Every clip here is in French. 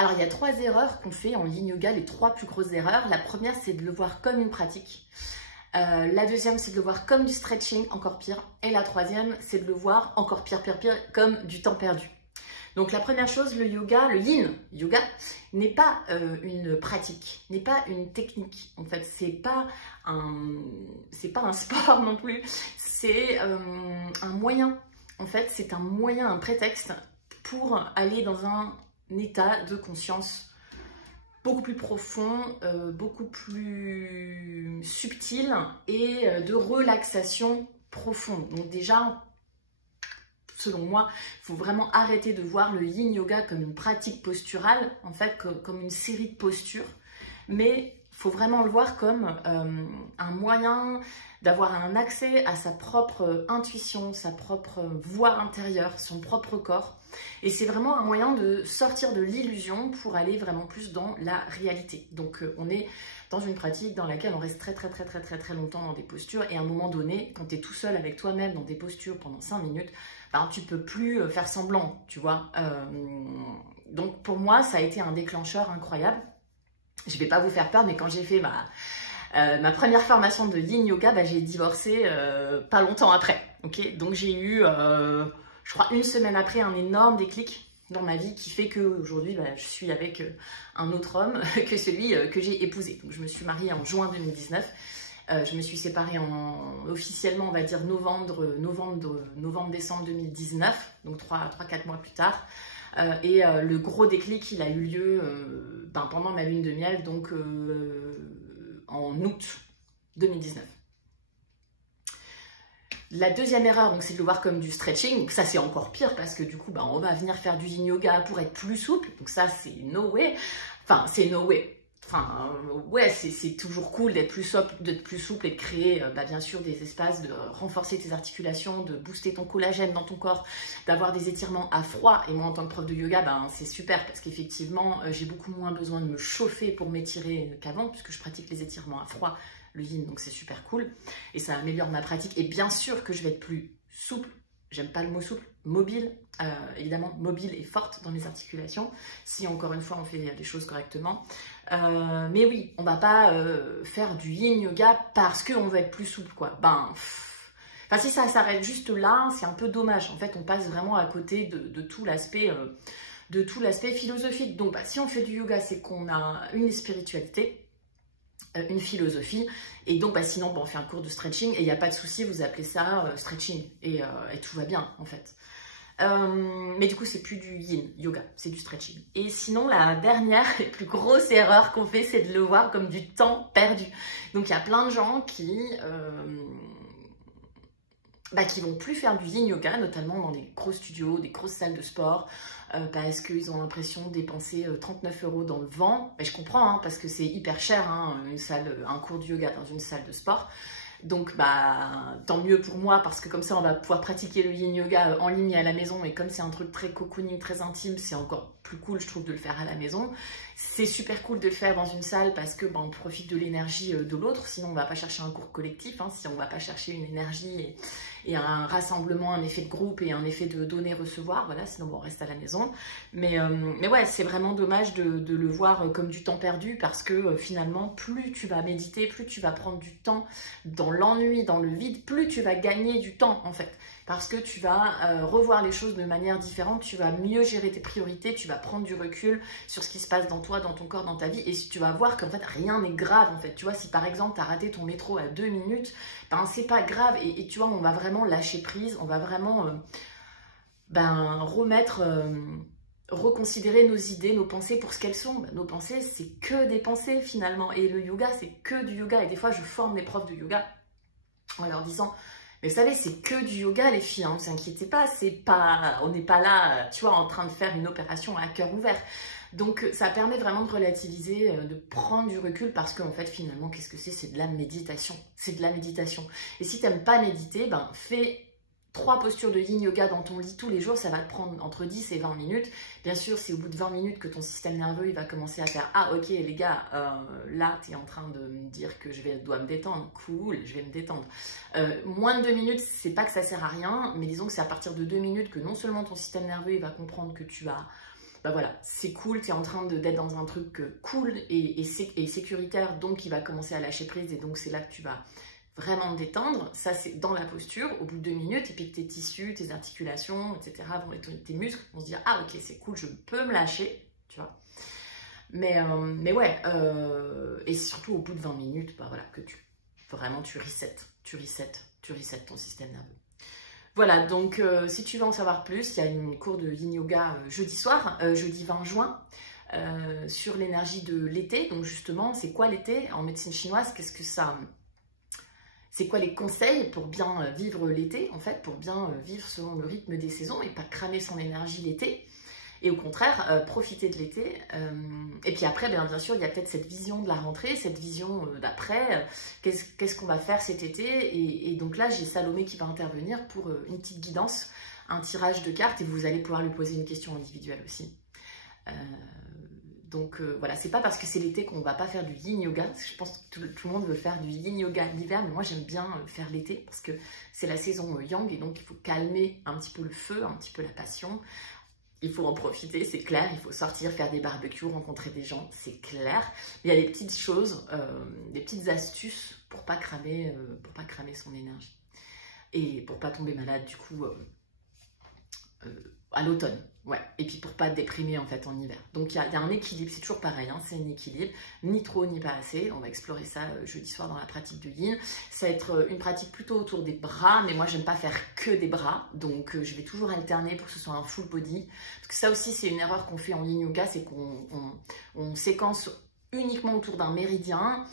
Alors, il y a 3 erreurs qu'on fait en yin yoga, les 3 plus grosses erreurs. La première, c'est de le voir comme une pratique. La deuxième, c'est de le voir comme du stretching, encore pire. Et la troisième, c'est de le voir encore pire, comme du temps perdu. Donc la première chose, le yoga, le yin yoga, n'est pas une pratique, n'est pas une technique. En fait, c'est pas un sport non plus. C'est un moyen. En fait, c'est un moyen, un prétexte pour aller dans un état de conscience beaucoup plus profond, beaucoup plus subtil et de relaxation profonde. Donc déjà, selon moi, il faut vraiment arrêter de voir le yin yoga comme une pratique posturale, en fait, comme une série de postures, mais il faut vraiment le voir comme un moyen d'avoir un accès à sa propre intuition, sa propre voix intérieure, son propre corps. Et c'est vraiment un moyen de sortir de l'illusion pour aller vraiment plus dans la réalité. Donc on est dans une pratique dans laquelle on reste très longtemps dans des postures, et à un moment donné, quand tu es tout seul avec toi-même dans des postures pendant 5 minutes, ben, tu peux plus faire semblant, tu vois. Donc pour moi, ça a été un déclencheur incroyable. Je vais pas vous faire peur, mais quand j'ai fait ma première formation de yin yoga, bah, j'ai divorcé pas longtemps après. Okay, donc j'ai eu, je crois, 1 semaine après, un énorme déclic dans ma vie qui fait qu'aujourd'hui, bah, je suis avec un autre homme que celui que j'ai épousé. Donc je me suis mariée en juin 2019. Je me suis séparée officiellement, on va dire, novembre-décembre 2019, donc 3-4 mois plus tard. Et le gros déclic, il a eu lieu pendant ma lune de miel, donc en août 2019. La deuxième erreur, c'est de le voir comme du stretching. Donc ça, c'est encore pire parce que du coup, on va venir faire du yin yoga pour être plus souple. Donc ça, c'est no way. Enfin, c'est no way. Enfin, ouais, c'est toujours cool d'être plus souple et de créer, bien sûr, des espaces, de renforcer tes articulations, de booster ton collagène dans ton corps, d'avoir des étirements à froid. Et moi, en tant que prof de yoga, c'est super parce qu'effectivement, j'ai beaucoup moins besoin de me chauffer pour m'étirer qu'avant, puisque je pratique les étirements à froid, le yin, donc c'est super cool. Et ça améliore ma pratique. Et bien sûr que je vais être plus souple. J'aime pas le mot souple, mobile, évidemment mobile et forte dans les articulations, si encore une fois on fait les choses correctement. Mais oui, on va pas faire du yin yoga parce qu'on veut être plus souple, quoi. Enfin, si ça s'arrête juste là, c'est un peu dommage. En fait, on passe vraiment à côté de tout l'aspect philosophique. Donc, si on fait du yoga, c'est qu'on a une spiritualité, une philosophie, et donc sinon on fait un cours de stretching et il n'y a pas de souci, vous appelez ça stretching et tout va bien en fait. Mais du coup c'est plus du yin yoga, c'est du stretching. Et sinon la dernière et plus grosse erreur qu'on fait, c'est de le voir comme du temps perdu. Donc il y a plein de gens qui vont plus faire du yin yoga, notamment dans des gros studios, des grosses salles de sport, parce qu'ils ont l'impression de dépenser 39 € dans le vent. Je comprends, parce que c'est hyper cher, un cours de yoga dans une salle de sport. Donc tant mieux pour moi, parce que comme ça on va pouvoir pratiquer le yin yoga en ligne et à la maison, et comme c'est un truc très cocooning, très intime, c'est encore plus cool je trouve de le faire à la maison. C'est super cool de le faire dans une salle parce que on profite de l'énergie de l'autre, sinon on va pas chercher un cours collectif, si on va pas chercher une énergie et un rassemblement, un effet de groupe et un effet de donner-recevoir, voilà, sinon on reste à la maison. Mais ouais, c'est vraiment dommage de le voir comme du temps perdu, parce que finalement, plus tu vas méditer, plus tu vas prendre du temps dans l'ennui, dans le vide, plus tu vas gagner du temps en fait. Parce que tu vas revoir les choses de manière différente, tu vas mieux gérer tes priorités, tu vas prendre du recul sur ce qui se passe dans toi, dans ton corps, dans ta vie, et tu vas voir qu'en fait rien n'est grave en fait. Tu vois, si par exemple tu as raté ton métro à 2 minutes, c'est pas grave, et tu vois, on va vraiment lâcher prise, on va vraiment reconsidérer nos idées, nos pensées pour ce qu'elles sont. Nos pensées, c'est que des pensées finalement, et le yoga, c'est que du yoga. Et des fois je forme des profs de yoga en leur disant: mais vous savez, c'est que du yoga les filles, ne vous inquiétez pas, on n'est pas là, tu vois, en train de faire une opération à cœur ouvert. Donc ça permet vraiment de relativiser, de prendre du recul, parce qu'en fait finalement, qu'est-ce que c'est? C'est de la méditation, c'est de la méditation. Et si tu n'aimes pas méditer, fais 3 postures de yin yoga dans ton lit tous les jours, ça va te prendre entre 10 et 20 minutes. Bien sûr, c'est au bout de 20 minutes que ton système nerveux il va commencer à faire: ah ok les gars, là tu es en train de me dire que dois me détendre, cool, je vais me détendre. Moins de 2 minutes, c'est pas que ça sert à rien, mais disons que c'est à partir de 2 minutes que non seulement ton système nerveux il va comprendre que tu as bah voilà, c'est cool, tu es en train d'être dans un truc cool et sécuritaire, donc il va commencer à lâcher prise et donc c'est là que tu vas vraiment te détendre. Ça, c'est dans la posture, au bout de 2 minutes, et puis tes tissus, tes articulations, etc., tes muscles vont se dire « Ah, ok, c'est cool, je peux me lâcher », tu vois. Mais ouais, et surtout au bout de 20 minutes, bah voilà, que tu resets ton système nerveux. Voilà, donc si tu veux en savoir plus, il y a une cours de Yin Yoga jeudi soir, jeudi 20 juin, sur l'énergie de l'été. Donc justement, c'est quoi l'été en médecine chinoise? Qu'est-ce que ça... C'est quoi les conseils pour bien vivre l'été, en fait, pour bien vivre selon le rythme des saisons et pas cramer son énergie l'été? Et au contraire, profiter de l'été. Et puis après, bien sûr, il y a peut-être cette vision de la rentrée, cette vision d'après. Qu'est-ce qu'on va faire cet été? Et donc là, j'ai Salomé qui va intervenir pour une petite guidance, un tirage de cartes. Et vous allez pouvoir lui poser une question individuelle aussi. Donc voilà, c'est pas parce que c'est l'été qu'on va pas faire du yin yoga. Je pense que tout le monde veut faire du yin yoga l'hiver, mais moi j'aime bien faire l'été parce que c'est la saison yang et donc il faut calmer un petit peu le feu, un petit peu la passion. Il faut en profiter, c'est clair, il faut sortir, faire des barbecues, rencontrer des gens, c'est clair. Mais il y a des petites choses, des petites astuces pour pas cramer son énergie. Et pour pas tomber malade du coup à l'automne. Ouais. Et puis pour pas déprimer en fait en hiver. Donc il y a un équilibre, c'est toujours pareil, hein, c'est un équilibre, ni trop ni pas assez. On va explorer ça jeudi soir dans la pratique de Yin. Ça va être une pratique plutôt autour des bras, mais moi j'aime pas faire que des bras, donc je vais toujours alterner pour que ce soit un full body. Parce que ça aussi c'est une erreur qu'on fait en Yin Yoga, c'est qu'on séquence uniquement autour d'un méridien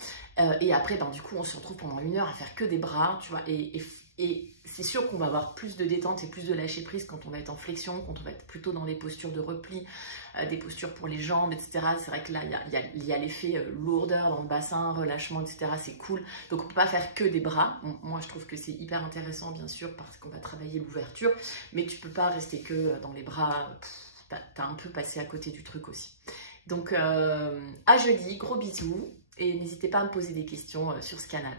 et après ben, du coup on se retrouve pendant 1 heure à faire que des bras, tu vois, et c'est sûr qu'on va avoir plus de détente et plus de lâcher prise quand on va être en flexion, quand on va être plutôt dans des postures de repli, des postures pour les jambes, etc. C'est vrai que là, il y a l'effet lourdeur dans le bassin, relâchement, etc. C'est cool. Donc, on ne peut pas faire que des bras. Moi, je trouve que c'est hyper intéressant, bien sûr, parce qu'on va travailler l'ouverture. Mais tu ne peux pas rester que dans les bras. Tu as un peu passé à côté du truc aussi. Donc, à jeudi, gros bisous. Et n'hésitez pas à me poser des questions sur ce canal.